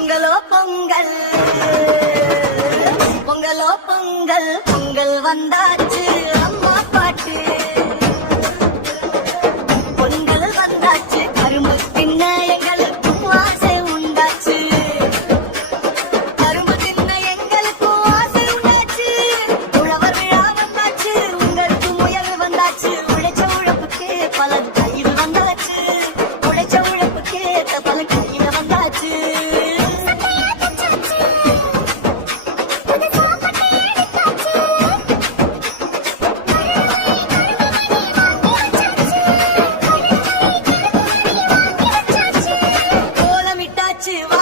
பொங்கலோ பொங்கல் பொங்கலோ பொங்கல் பொங்கல் வந்தாச்சு அம்மா பாட்டு பொங்கல் வந்தாச்சு கரும்பு தின்ன எங்களுக்கும் ஆசை உண்டாச்சு கரும்பு தின்ன எங்களுக்கும் ஆசை உண்டாச்சு உழவர் விழா வந்தாச்சு உங்களுக்கு முயல் வந்தாச்சு உழைச்ச உழைப்புக்கு பலன் கையில் வந்தாச்சு உழைச்ச உழைப்புக்கு பலன் கையில வந்தாச்சு கோலமிட்டாச்சு வா